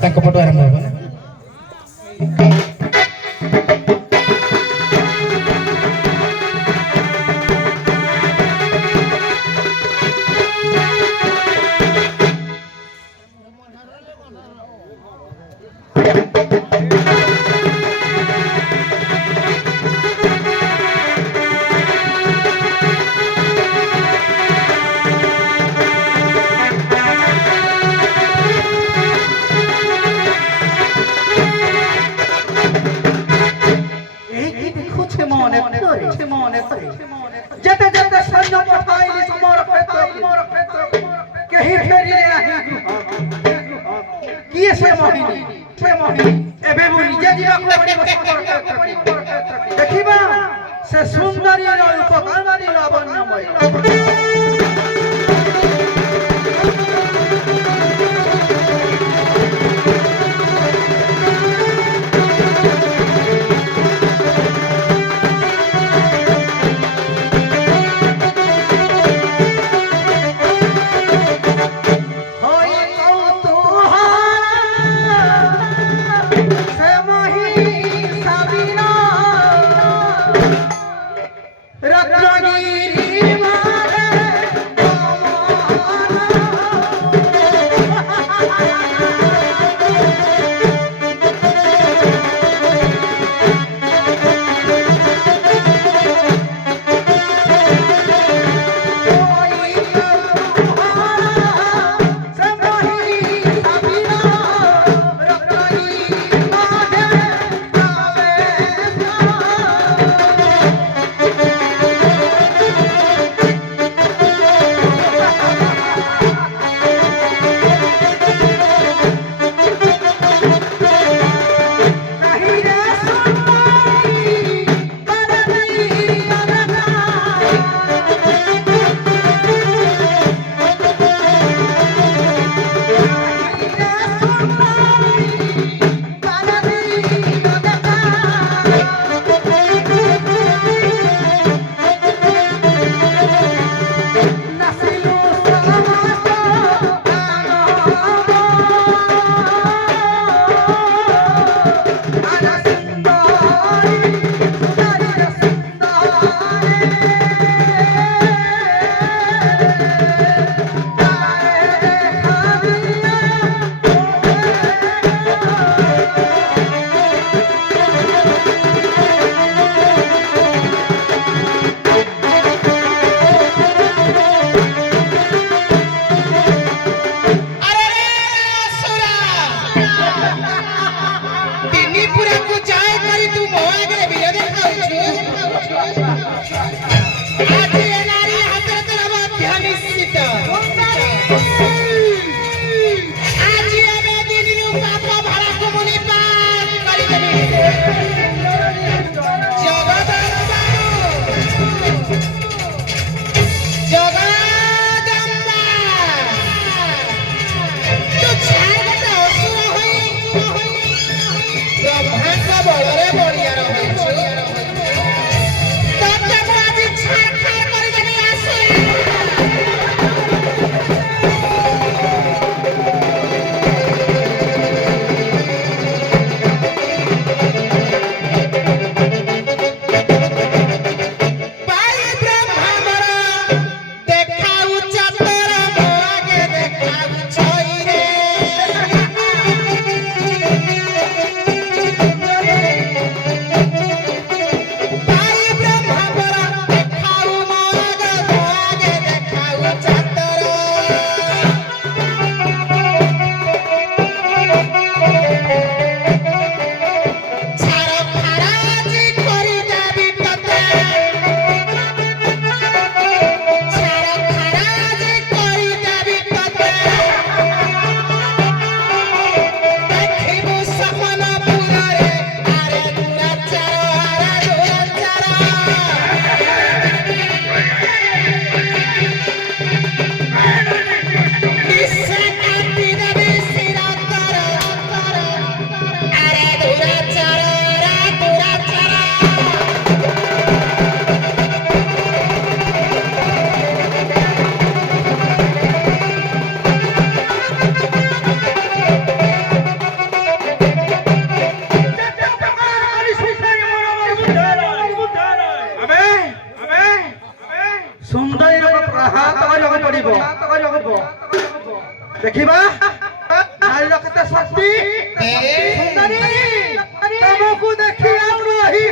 ତାଙ୍କ ପଟୁ ଆରମ୍ଭ ହେବ ନା। যেতে যেতে সৈন্য পাঠাইলি সমর ক্ষেত্র কেহি ফেরি নাহি কি সে মোহিনী এবে মু নিজে ଯିବାକୁ ପଡ଼ିବ ସମର କ୍ଷେତ୍ର ଦେଖିବା ସେ ସୁନ୍ଦରୀର ରୂପ କାନ୍ଦାରୀ ଲାବଣ୍ୟମୟ शक्ति सुंदरी तुमको देखी आउँ रही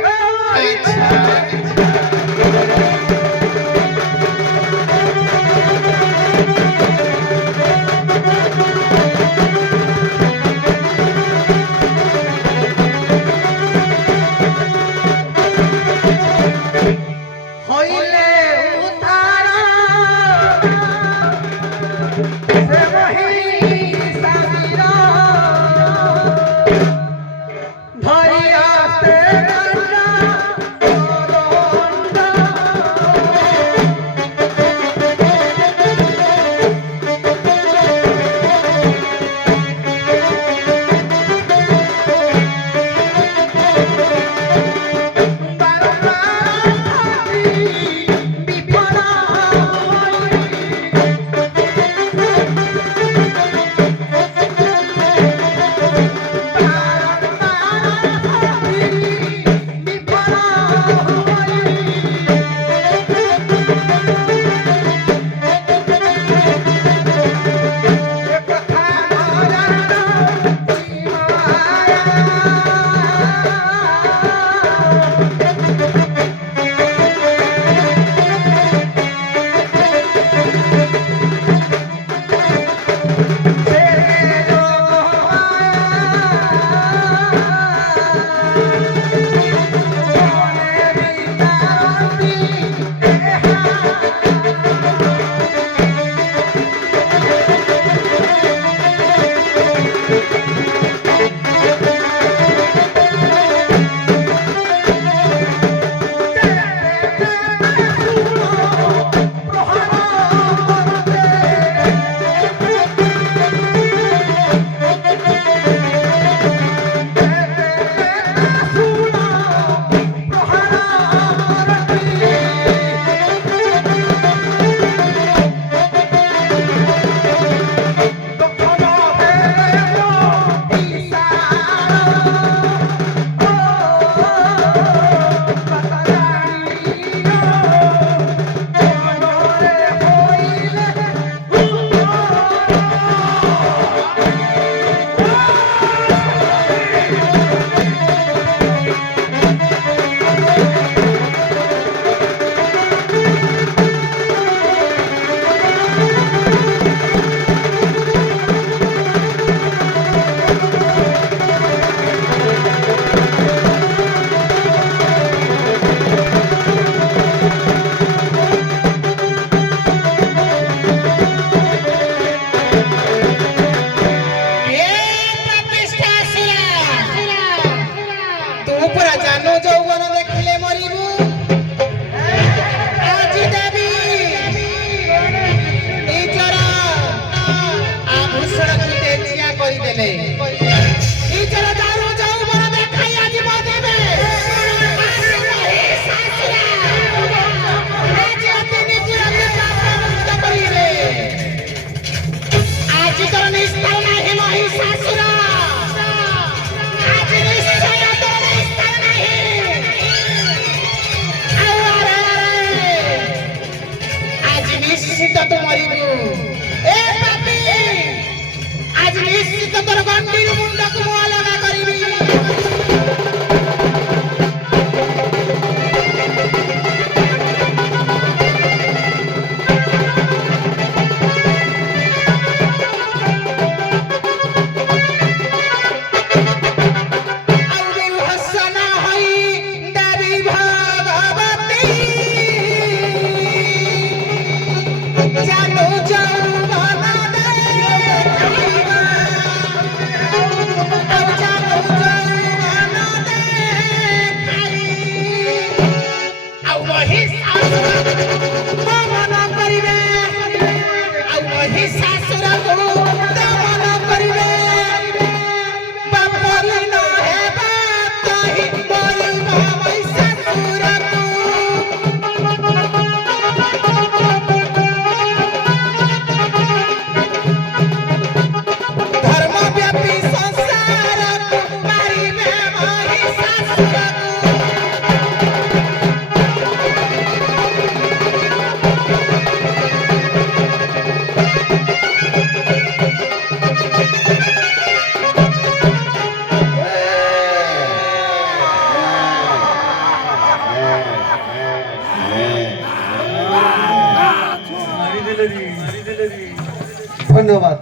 धन्यवाद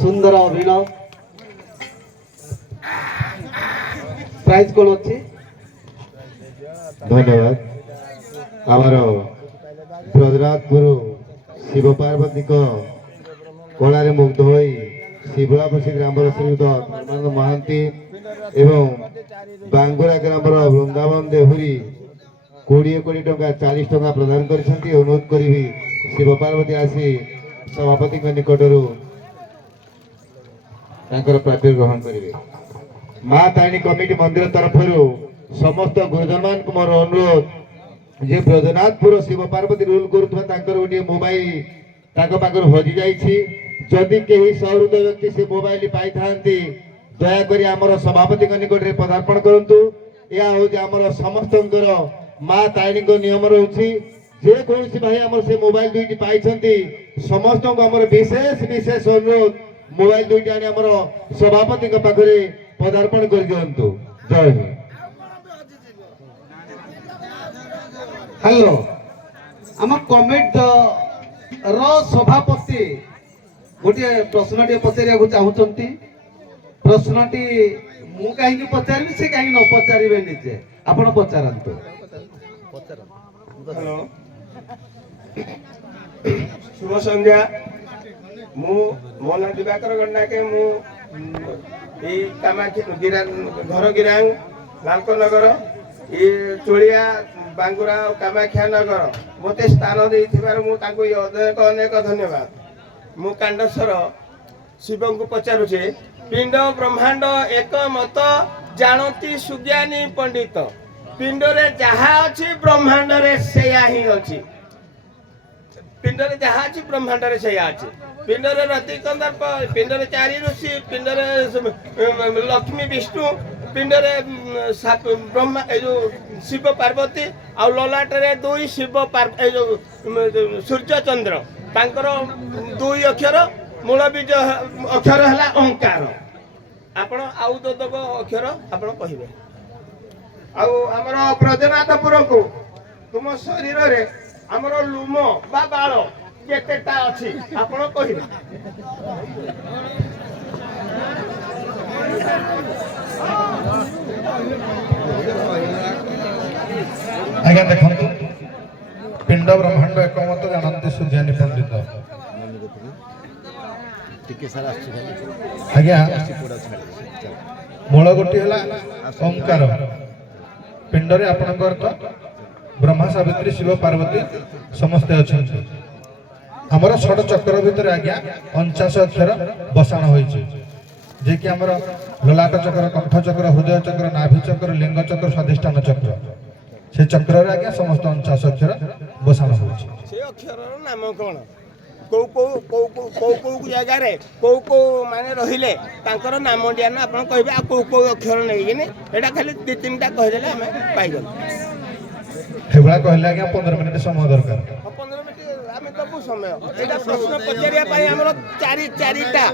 सुंदर अभिनव प्राइज कौन अच्छी धन्यवाद आमर ब्रजनाथपुर शिव पार्वती को कलारे मुग्ध हो शिवलापसी ग्राम श्रीयुत धर्मानंद महांती एवं बांगुरा ग्राम वृंदावन देहुरी 20 कोटी टंका 40 टंका प्रदान करछंती अनुरोध करी शिव पार्वती आसी सभापति निकटर प्राप्ति ग्रहण करेंगे माँ तारिणी कमिटी मंदिर तरफ समस्त गुरुजन मान को मोर अनुरोध जे ब्रजनाथपुर शिव पार्वती रूल कर गोटे मोबाइल हजि जाइछि जदि केही सहृद व्यक्ति से मोबाइल पाई थांती दयाकोरी आमर सभापति निकट में पदार्पण करंतु या होछि आमर समस्तंकर माँ तारिणी नियम रहुछि जे कोनसी भाई आमर से मोबाइल दुईटी पाइछंती समस्त को आमर विशेष विशेष अनुरोध मोबाइल दुईटी आनी आमर सभापति पाखरे पदार्पण कर दियंतु जय हिंद। हेलो आम कमिटी रो सभापति गोटे प्रश्नटी पचारिया चाहूँगी प्रश्नटी मु कहीं पचारि से कहीं न पचारे निजे आपण पचारतु हेलो शुभ संध्या मु मो ना दिवाकर गंडा के मु कामाख्या घर गिरांग लालको नगर ये चोलिया बांगुरा कामाख्या नगर मते स्थान देथिबार मु तांको अनेक अनेक धन्यवाद मु कांडेश्वर शिव को पचारुचे पिंड ब्रह्मांड एक मत जानती सुज्ञानी पंडित पिंड रे जहा अछि ब्रह्मांड रे सेया ही अछि पिंड रे जहा अछि ब्रह्मांड रे सेया अछि पिंड रे रति कंदर्प पिंड रे चारि ऋषि पिंड रे लक्ष्मी विष्णु पिंड रे ब्रह्मा ए जो शिव पार्वती आ ललाट रे दुई शिव ए जो सूर्य चंद्र तांकर दुई अक्षर मूल बीज अक्षर हला ओंकार आपण आउ ददक अक्षर आपण कहिबे आउ हमर ब्रजनाथपुर को तुम शरीर रे हमर लुम बा बाळ केतेटा अछि आपण कहिबे आज्ञा देखंतु पिंड ब्रह्मांड एकमत जानते सुज्ञानी पंडित आज्ञा मूल गोटी है ओंकार पिंड रे आपणकर तो ब्रह्मा सावित्री शिव पार्वती समस्ते अच्छा आमर षड चक्र भितर आज्ञा 49 अक्षर बसाण होइछि जे कि आमर ललाट चक्र कंठ चक्र हृदय चक्र नाभि चक्र लिंग चक्र स्वादिष्ठान चक्र से चक्र रे आज्ञा समस्त 49 अक्षर बसाण होइछि से अक्षर नाम कोन को को को को को जगह रे को माने रहिले तांकर नाम दिया ना आपण कहबे आ को अक्षर नै कि एटा खाली 2-3टा कह देले हमें पाइ गल हेबला कहले आज्ञा 15 मिनिट समय दरकार 15 मिनिट आमे दबु समय एटा प्रश्न पचारिया पाई हमरो चारिटा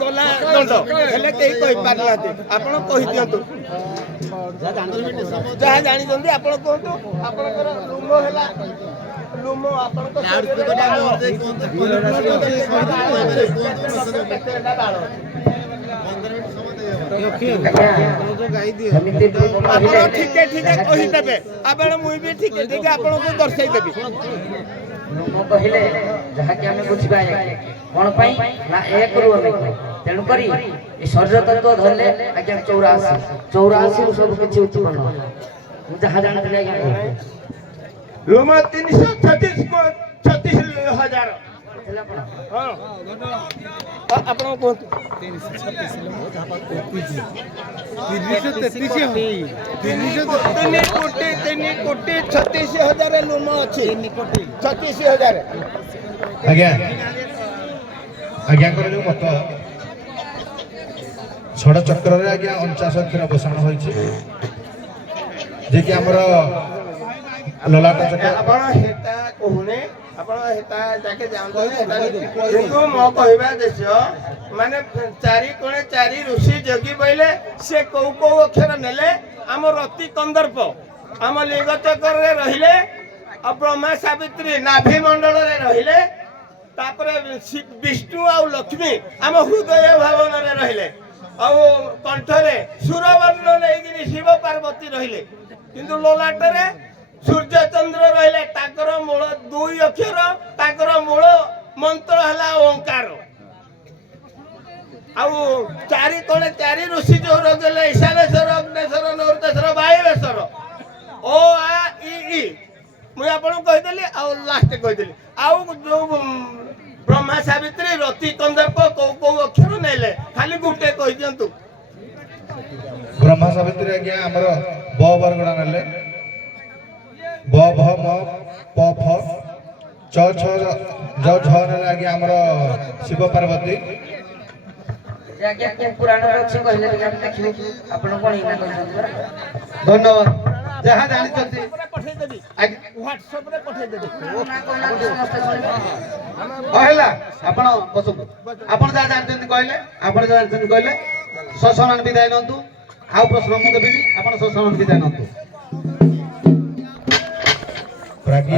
गला दंड हेले केही कहि पारलाते आपण कहि दियंतु जहा जानि जंदी आपण कहंतु आपणकर लुम हैला लुम आपणको ठीक है कही देबे आपण मुई भी ठीक है आपण को दर्शाई देबी लोक कहले जहा कि हमें बुझी पाए कोन पई ना एक रु हमें तेनु करी ए शरीर तत्व धरले आज्ञा 84 सब किछि उत्पन्न मु जहा जानले आज्ञा लुम 336 को 36,000 हां आपण को 3 कोटी 36,000 लुम अछि 36,000 आज्ञा आज्ञा कर जो मत षड चक्र रे आज्ञा 49 अक्षर बसाण होइछि जे कि हमर ललाट चक्र आपण हेता कहूने आपण हेता जाके जानतो हेता किंतु म कहबा देश माने चारि कोणे चारि ऋषि जगी बैले से को अक्षर नेले हम रति कंदर्प हम लिंग चक्र रे रहिले ब्रह्मा सावित्री नाभि मंडल रे रहिले तापर विष्णु आउ लक्ष्मी आम हृदय भावना रहिले आउ कंठरे सुरवर्ण नहीं शिव पार्वती रहिले किंतु ललाटरे सूर्य चंद्र रहिले ताकर मूल 2 अक्षर ताकर मूल मंत्र हला ओंकार आउ चारि कोणे 4 ऋषि जो रगले ईशानेश्वर अग्नेश्वर नवतेश्वर वायुवेश्वर ओ आ ई मुझे आपको कहीदेली आउ लास्ट कहीदेली आउ जो ब्रह्मा सावित्री रति कंदर्प कौ कौ अक्षर नेले खाली गुटे कहि दियंतु ब्रह्मा सावित्री आज्ञा हमर ब वर्गड़ा नेले ब भ म प फ च छ ज झ नेले आज्ञा हमर शिव पार्वती आज्ञा के पुराण रे अछि कहले कि हम देखिबे आपण कोन इना कहछन बरा धन्यवाद जहाँ जानी पठे देबी व्हाट्सएप रे पठे देबी कहला आपण बसंतु आपण जहाँ जानते कहले आपण जहाँ जानते कहले ससनन विदाय नंतु आउ प्रश्न मु देबिनी आपण ससनन विदाय नंतु प्राज्ञ